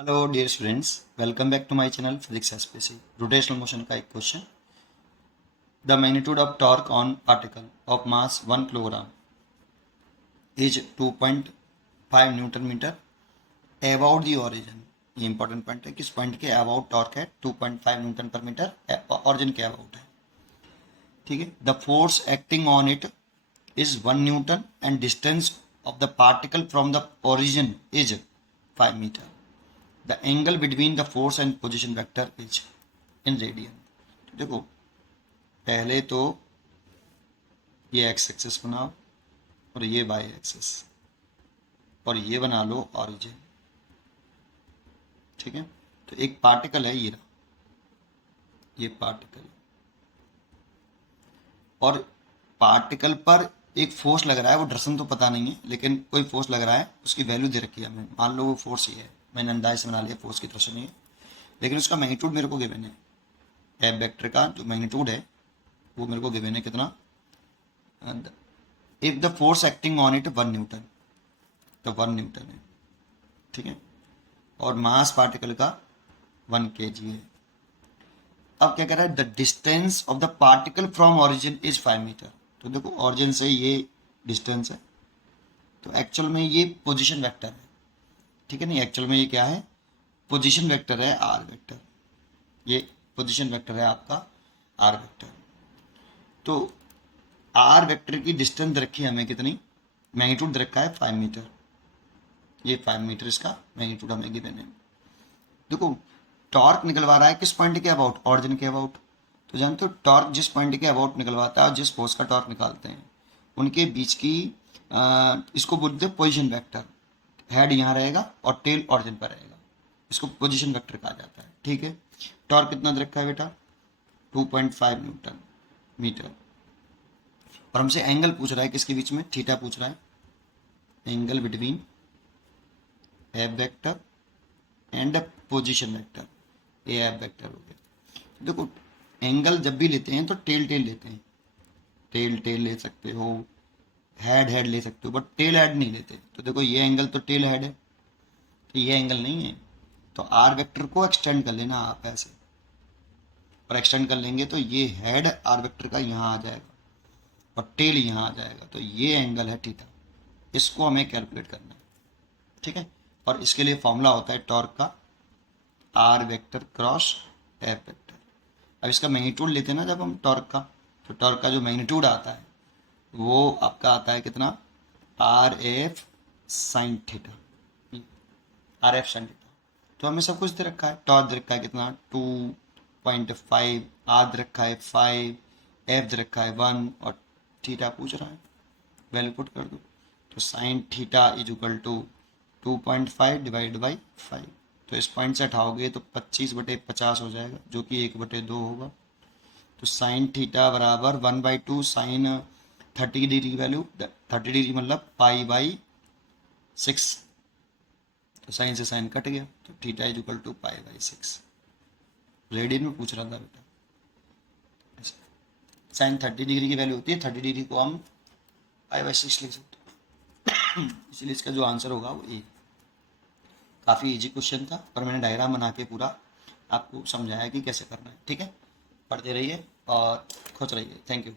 Hello dear students, welcome back to my channel physics SPC. Rotational motion का एक question. The magnitude of torque on particle of mass 1 kilogram is 2.5 newton metre about the origin. ये important point है, किस point के about torque है 2.5 Newton पर metre, origin के about है। ठीक है। The force acting on it is 1 newton and distance of the particle from the origin is 5 metre. The angle between the force and position vector is in radian. देखो, पहले तो ये x axis बनाओ और ये वाई एक्सिस और ये बना लो ऑरिजिन। ठीक है। तो एक पार्टिकल है, ये रहा, ये पार्टिकल, और पार्टिकल पर एक फोर्स लग रहा है। वो डायरेक्शन तो पता नहीं है, लेकिन कोई फोर्स लग रहा है, उसकी वैल्यू दे रखी है हमें। मान लो वो फोर्स ये है, मैंने अंदाज से बना लिया फोर्स की डायरेक्शन ये, लेकिन उसका मैग्नीट्यूड मेरे को गिवन है। एफ वेक्टर का जो मैग्नीट्यूड है वो मेरे को गिवन है कितना। If the force acting on it 1 Newton, तो 1 न्यूटन है। ठीक है। और मास पार्टिकल का 1 kg है। अब क्या कह रहा है, the distance of the particle from origin is 5 metre. तो देखो, ओरिजिन से ये डिस्टेंस है, तो एक्चुअल में ये पोजीशन वेक्टर है। ठीक है। नहीं, एक्चुअल में ये क्या है, पोजीशन वेक्टर है, आर वेक्टर। ये पोजीशन वेक्टर है आपका आर वेक्टर। तो आर वेक्टर की डिस्टेंस रखी है हमें कितनी, मैग्नीट्यूड रखा है 5 मीटर। ये 5 मीटर इसका मैग्नीट्यूड हमें गिवन है। देखो, टॉर्क निकलवा रहा है किस पॉइंट के अबाउट, ऑरिजिन के अबाउट। तो जानते हो, टॉर्क जिस पॉइंट के अबाउट निकलवाता है, जिस फोर्स का टॉर्क निकालते हैं, उनके बीच की इसको बोलते हैं पोजीशन वेक्टर। हेड यहाँ रहेगा और टेल ऑरिजिन पर रहेगा, इसको पोजीशन वेक्टर कहा जाता है। ठीक है। टॉर्क कितना दे रखा है बेटा, 2.5 न्यूटन मीटर। और हमसे एंगल पूछ रहा है किसके बीच में, थीटा पूछ रहा है। Angle between F vector and position vector, A F vector हो गया। देखो, एंगल जब भी लेते हैं तो टेल टेल लेते हैं। टेल टेल ले सकते हो, हेड हेड ले सकते हो, बट टेल हेड नहीं लेते। तो देखो, ये एंगल तो टेल हेड है, तो ये एंगल नहीं है। तो आर वेक्टर को एक्सटेंड कर लेना आप ऐसे, और एक्सटेंड कर लेंगे तो ये हेड आर वेक्टर का यहाँ आ जाएगा और टेल यहाँ आ जाएगा। तो ये एंगल है थीटा, इसको हमें कैलकुलेट करना है। ठीक है। और इसके लिए फॉर्मूला होता है टॉर्क का, R vector cross F vector. अब इसका मैग्नीट्यूड लेते हैं ना जब हम टॉर्क का, तो टॉर्क का जो मैग्नीट्यूड आता है वो आपका आता है कितना, R F sine theta. R F sine theta. तो हमें सब कुछ दे रखा है। टॉर्क दे रखा है कितना, 2.5, आर दे रखा है 5, एफ दे रखा है 1, और थीटा पूछ रहा है, वैल्यू पुट कर दो। तो sine theta is equal to 2.5 divide by 5। तो इस पॉइंट से हटाओगे तो 25/50 हो जाएगा, जो कि 1/2 होगा। तो साइन थीटा बराबर 1/2 साइन 30 डिग्री की वैल्यू, 30 डिग्री मतलब π/6। तो साइन से साइन कट गया, तो theta is equal to π/6। Radian में पूछ रहा था बेटा। साइन 30 डिग्री की वैल्यू होती है, 30 डिग्री को हम π/6 लिख सकते हैं। इसलिए इसका जो आंसर होगा वो ए। काफ़ी इजी क्वेश्चन था, पर मैंने डायग्राम बना के पूरा आपको समझाया कि कैसे करना है। ठीक है। पढ़ते रहिए और खुश रहिए। Thank you.